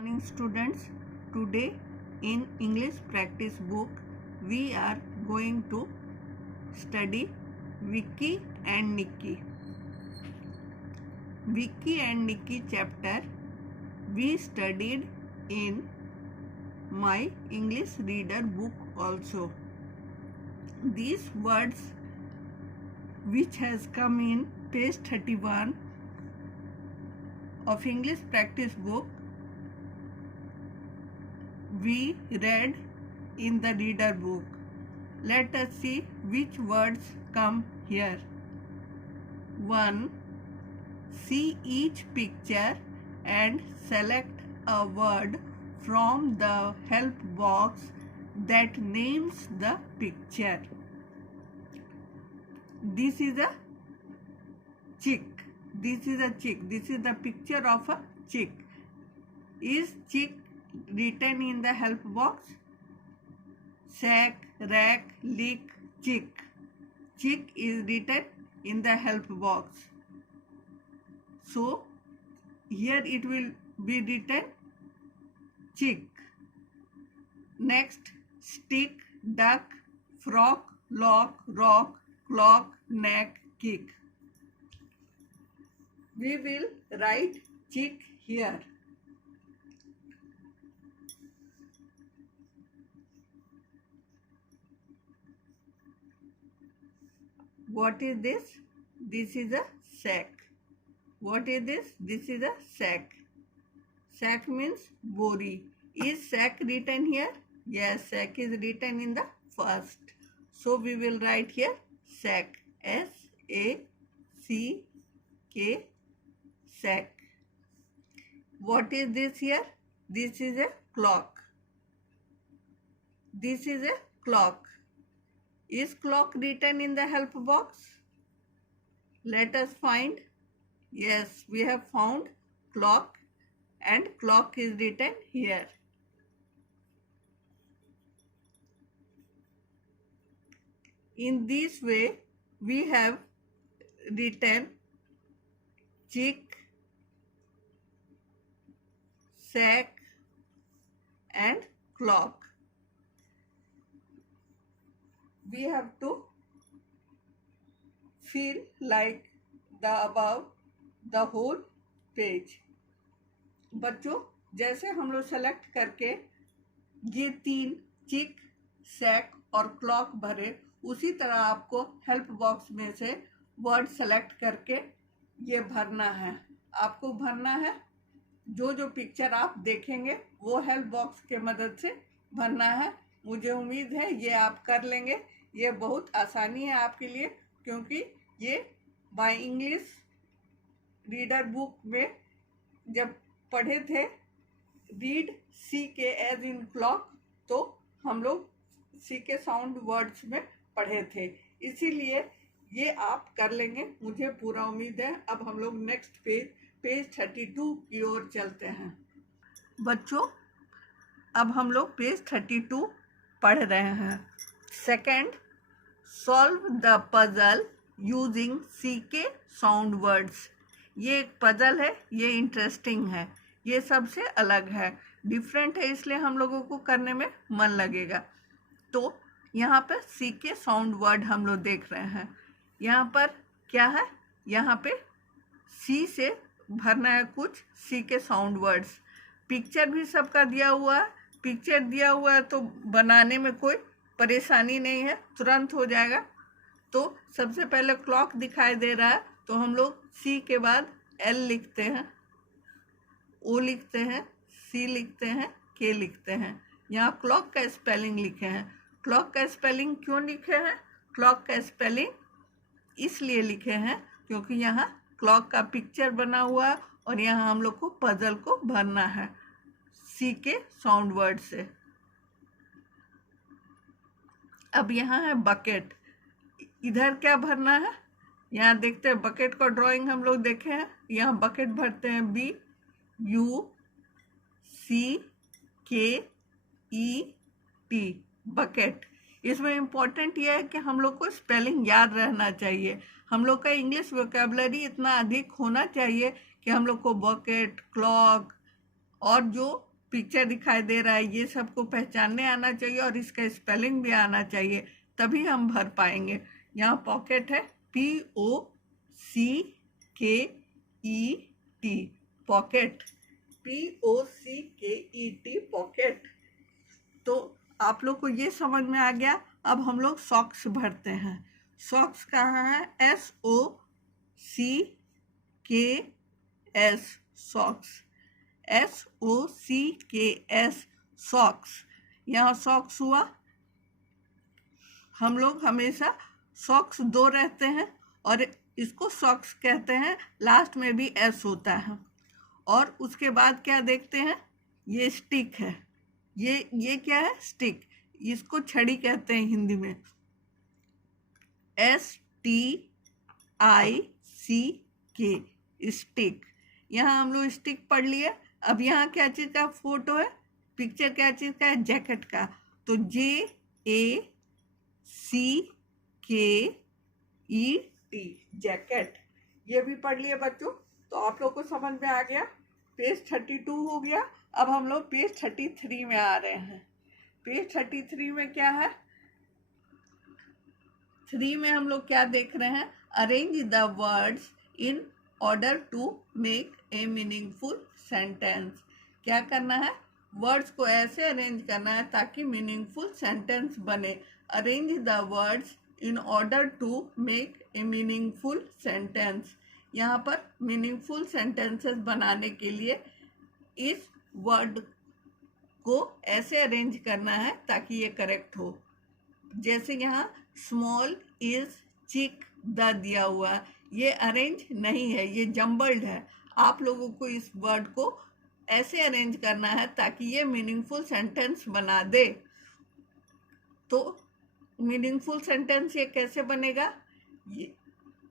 Morning students, today in English practice book we are going to study Vicky and Nicky. Vicky and Nicky chapter we studied in my English reader book also. These words which has come in page 31 of English practice book we read in the reader book. Let us see which words come here. 1. See each picture and select a word from the help box that names the picture. This is a chick. This is a chick. This is the picture of a chick. Is chick written in the help box? Sack, rack, lick, chick. Chick is written in the help box. So here it will be written chick. Next, stick, duck, frock, lock, rock, clock, neck, kick. We will write chick here. What is this? This is a sack. What is this? This is a sack. Sack means bori. Is sack written here? Yes, sack is written in the first. So we will write here sack. S-A-C-K, sack. What is this here? This is a clock. This is a clock. Is clock written in the help box? Let us find. Yes, we have found clock and clock is written here. In this way, we have written chick, sack and clock. We have to fill like the above the whole page. बच्चों, जैसे हम लोग select करके ये 3 चिक, sac और clock भरे, उसी तरह आपको हेल्प बॉक्स में से वर्ड सेलेक्ट करके ये भरना है. आपको भरना है जो जो पिक्चर आप देखेंगे वो हेल्प बॉक्स के मदद से भरना है. मुझे उम्मीद है ये आप कर लेंगे. ये बहुत आसानी है आपके लिए, क्योंकि ये बाय इंग्लिश रीडर बुक में जब पढ़े थे रीड सी के एज इन क्लॉक, तो हम लोग सी के साउंड वर्ड्स में पढ़े थे. इसीलिए ये आप कर लेंगे, मुझे पूरा उम्मीद है. अब हम लोग नेक्स्ट पेज 32 की ओर चलते हैं. बच्चों, अब हम लोग पेज 32 पढ़ रहे हैं. Second, solve the puzzle using C K sound words. ये एक पजल है, ये इंटरेस्टिंग है, ये सबसे अलग है, डिफरेंट है, इसलिए हम लोगों को करने में मन लगेगा. तो यहाँ पर सी के साउंड वर्ड हम लोग देख रहे हैं. यहाँ पर क्या है? यहाँ पे सी से भरना है कुछ सी के साउंड वर्ड्स. पिक्चर भी सबका दिया हुआ है. पिक्चर दिया हुआ है तो बनाने में कोई परेशानी नहीं है, तुरंत हो जाएगा. तो सबसे पहले क्लॉक दिखाई दे रहा है, तो हम लोग सी के बाद एल लिखते हैं, ओ लिखते हैं, सी लिखते हैं, के लिखते हैं. यहाँ क्लॉक का स्पेलिंग लिखे हैं. क्लॉक का स्पेलिंग क्यों लिखे हैं? क्लॉक का स्पेलिंग इसलिए लिखे हैं क्योंकि यहाँ क्लॉक का पिक्चर बना हुआ है और यहाँ हम लोग को पजल को भरना है सी के साउंड वर्ड से. अब यहाँ है बकेट. इधर क्या भरना है? यहाँ देखते हैं बकेट का ड्राइंग हम लोग देखे हैं. यहाँ बकेट भरते हैं BUCKET. बकेट. इसमें इम्पोर्टेंट यह है कि हम लोग को स्पेलिंग याद रहना चाहिए. हम लोग का इंग्लिश वोकेबलरी इतना अधिक होना चाहिए कि हम लोग को बकेट, क्लॉक और जो पिक्चर दिखाई दे रहा है ये सबको पहचानने आना चाहिए और इसका स्पेलिंग भी आना चाहिए, तभी हम भर पाएंगे। यहाँ पॉकेट है, POCKET, पॉकेट, POCKET, पॉकेट। तो आप लोग को ये समझ में आ गया। अब हम लोग सॉक्स भरते हैं। सॉक्स कहाँ है? SOCKS, socks, SOCKS, socks. यहाँ सॉक्स हुआ। हम लोग हमेशा सॉक्स दो रहते हैं और इसको सॉक्स कहते हैं, लास्ट में भी S होता है। और उसके बाद क्या देखते हैं? ये स्टिक है। ये क्या है? स्टिक। इसको छड़ी कहते हैं हिंदी में, STICK, स्टिक। यहाँ हम लोग स्टिक पढ़ लिए। अब यहाँ क्या चीज़ का फोटो है? पिक्चर क्या चीज़ का है? जैकेट का। तो JACKET, जैकेट। ये भी पढ़ लिए बच्चों। तो आप लोग को समझ में आ गया। पेज 32 हो गया। अब हम लोग पेज 33 में आ रहे हैं। पेज 33 में क्या है? 3 में हम लोग क्या देख रहे हैं? Arrange the words in order to make a meaningful sentence. क्या करना है? वर्ड्स को ऐसे अरेंज करना है ताकि मीनिंगफुल सेंटेंस बने। Arrange the words in order to make a meaningful sentence. यहाँ पर मीनिंगफुल सेंटेंसेस बनाने के लिए इस वर्ड को ऐसे अरेंज करना है ताकि ये करेक्ट हो। जैसे यहाँ स्मॉल इज चिक द दिया हुआ, ये अरेंज नहीं है, ये जम्बल्ड है। आप लोगों को इस वर्ड को ऐसे अरेंज करना है ताकि ये मीनिंगफुल सेंटेंस बना दे। तो मीनिंगफुल सेंटेंस ये कैसे बनेगा?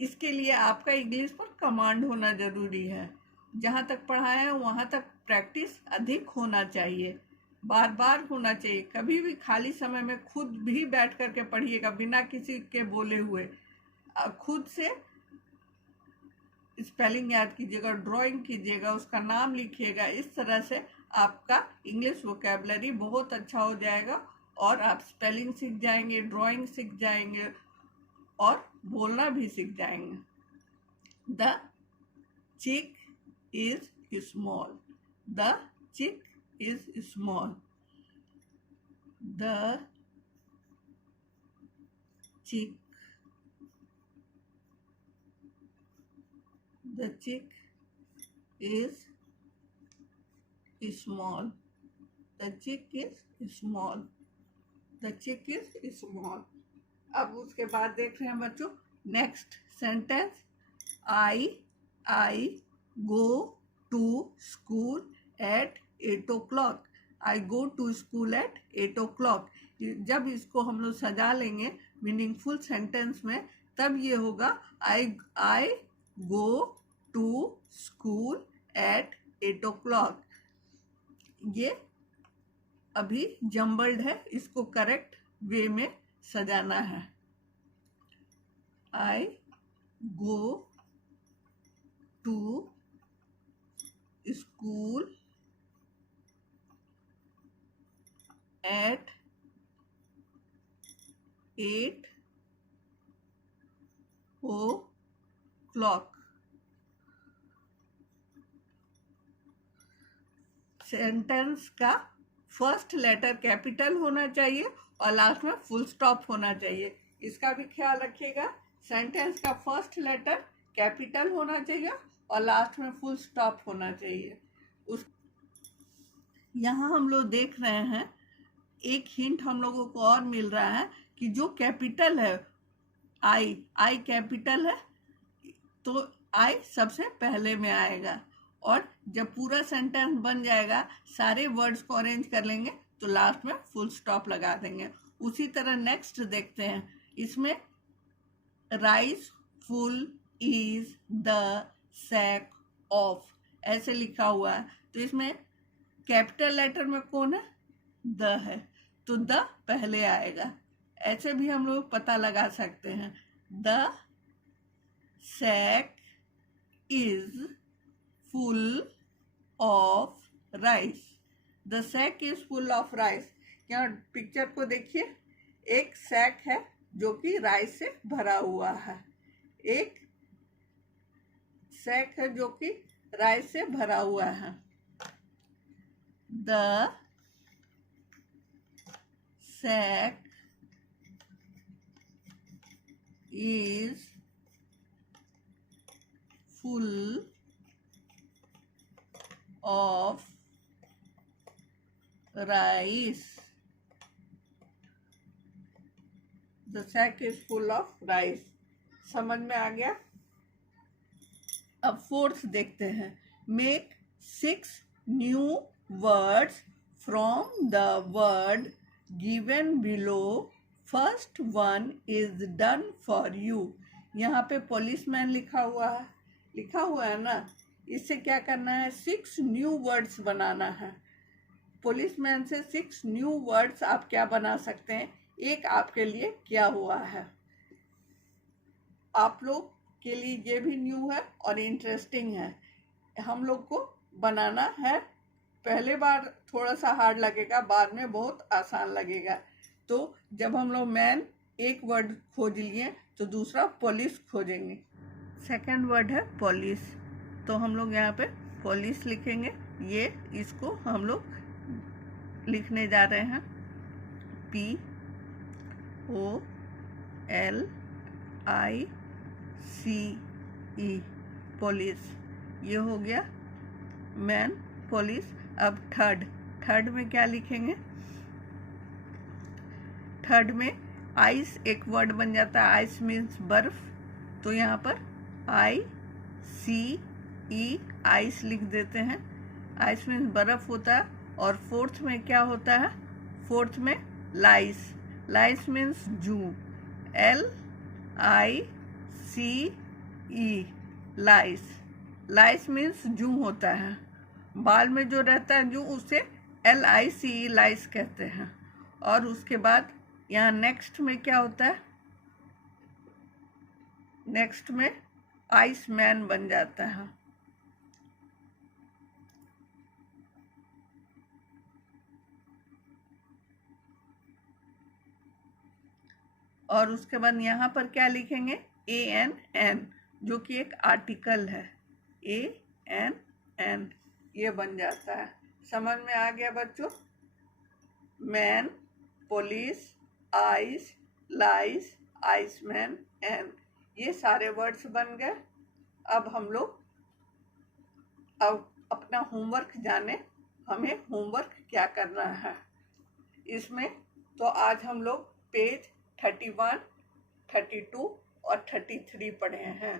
इसके लिए आपका इंग्लिश पर कमांड होना ज़रूरी है। जहाँ तक पढ़ाया है वहाँ तक प्रैक्टिस अधिक होना चाहिए, बार बार होना चाहिए। कभी भी खाली समय में खुद भी बैठ करके पढ़िएगा, बिना किसी के बोले हुए। खुद से स्पेलिंग याद कीजिएगा, ड्राइंग कीजिएगा, उसका नाम लिखिएगा। इस तरह से आपका इंग्लिश वोकैबुलरी बहुत अच्छा हो जाएगा और आप स्पेलिंग सीख जाएंगे, ड्राइंग सीख जाएंगे और बोलना भी सीख जाएंगे। द चिक इज स्मॉल, द चिक is small, the chick is small, the chick is small, the chick is small। अब उसके बाद देख रहे हैं बच्चों next sentence. I go to school at 8 o'clock, I go to school at 8 o'clock। जब इसको हम लोग सजा लेंगे मीनिंगफुल सेंटेंस में, तब ये होगा I go to school at 8 o'clock। ये अभी जम्बल्ड है, इसको करेक्ट वे में सजाना है। I go to school at 8 o'clock। Sentence का फर्स्ट लेटर कैपिटल होना चाहिए और लास्ट में फुल स्टॉप होना चाहिए। इसका भी ख्याल रखिएगा। सेंटेंस का फर्स्ट लेटर कैपिटल होना चाहिए और लास्ट में फुल स्टॉप होना चाहिए। यहाँ हम लोग देख रहे हैं, एक हिंट हम लोगों को और मिल रहा है कि जो कैपिटल है आई कैपिटल है तो आई सबसे पहले में आएगा, और जब पूरा सेंटेंस बन जाएगा सारे वर्ड्स को अरेंज कर लेंगे तो लास्ट में फुल स्टॉप लगा देंगे। उसी तरह नेक्स्ट देखते हैं। इसमें rice full is the sack of ऐसे लिखा हुआ है, तो इसमें कैपिटल लेटर में कौन है? द है, तो द पहले आएगा। ऐसे भी हम लोग पता लगा सकते हैं। The sack is full of rice. The sack is full of rice. यहाँ पिक्चर को देखिए, एक सैक है जो कि राइस से भरा हुआ है। एक सैक है जो कि राइस से भरा हुआ है। The sack is full of rice. The sack is full of rice. समझ में आ गया? अब फोर्थ देखते हैं। Make 6 new words from the word given below. First one is done for you. यहाँ पे policeman लिखा हुआ है ना। इससे क्या करना है? 6 न्यू वर्ड्स बनाना है। पुलिसमैन से 6 न्यू वर्ड्स आप क्या बना सकते हैं? एक आपके लिए क्या हुआ है, आप लोग के लिए ये भी न्यू है और इंटरेस्टिंग है। हम लोग को बनाना है। पहले बार थोड़ा सा हार्ड लगेगा, बाद में बहुत आसान लगेगा। तो जब हम लोग मैन एक वर्ड खोज लिए तो दूसरा पुलिस खोजेंगे। सेकंड वर्ड है पुलिस, तो हम लोग यहाँ पे पुलिस लिखेंगे। ये इसको हम लोग लिखने जा रहे हैं POLICE, पुलिस। ये हो गया मैन पुलिस। अब थर्ड में क्या लिखेंगे? थर्ड में आइस एक वर्ड बन जाता है। आइस मीन्स बर्फ, तो यहाँ पर ICE आइस लिख देते हैं। आइस मीन्स बर्फ होता है। और फोर्थ में क्या होता है? फोर्थ में लाइस मीन्स जू, LICE लाइस मीन्स जू होता है। बाल में जो रहता है जू, उसे LICE लाइस कहते हैं। और उसके बाद यहाँ नेक्स्ट में क्या होता है? नेक्स्ट में आइस मैन बन जाता है। और उसके बाद यहाँ पर क्या लिखेंगे? ANN, जो कि एक आर्टिकल है। ANN ये बन जाता है। समझ में आ गया बच्चों? मैन, पुलिस, आइस, लाइस, आइसमैन, एन, ये सारे वर्ड्स बन गए। अब हम लोग अपना होमवर्क जाने। हमें होमवर्क क्या करना है इसमें? तो आज हम लोग पेज 31, 32 और 33 पढ़े हैं।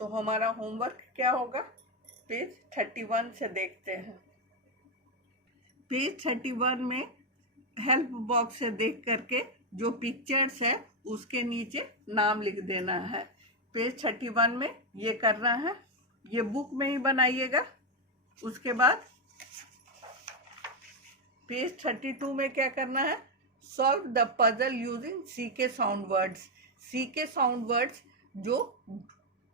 तो हमारा होमवर्क क्या होगा? पेज 31 से देखते हैं। पेज 31 में हेल्प बॉक्स से देख करके जो पिक्चर्स है उसके नीचे नाम लिख देना है। पेज 31 में ये करना है। ये बुक में ही बनाइएगा। उसके बाद पेज 32 में क्या करना है? Solve the puzzle using CK sound words. CK sound words जो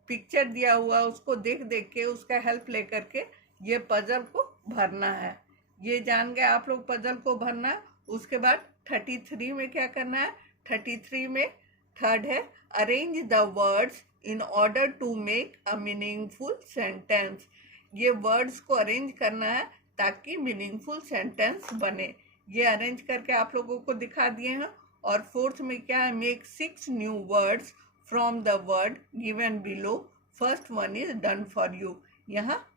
पिक्चर दिया हुआ उसको देख देख के उसका हेल्प लेकर के ये पजल को भरना है। ये जान गए आप लोग पजल को भरना। उसके बाद 33 में क्या करना है? 33 में थर्ड है arrange the words in order to make a meaningful sentence. ये वर्ड्स को अरेंज करना है ताकि मीनिंगफुल सेंटेंस बने। ये अरेंज करके आप लोगों को दिखा दिए हैं। और फोर्थ में क्या है? Make 6 new words from the word given below. First one is done for you. यहाँ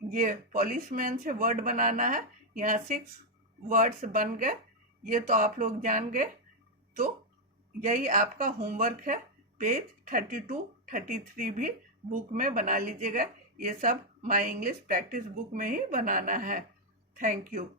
ये पुलिसमैन से वर्ड बनाना है। यहाँ 6 वर्ड्स बन गए। ये तो आप लोग जान गए। तो यही आपका होमवर्क है। पेज 32, 33 भी बुक में बना लीजिएगा। ये सब माय इंग्लिश प्रैक्टिस बुक में ही बनाना है। Thank you.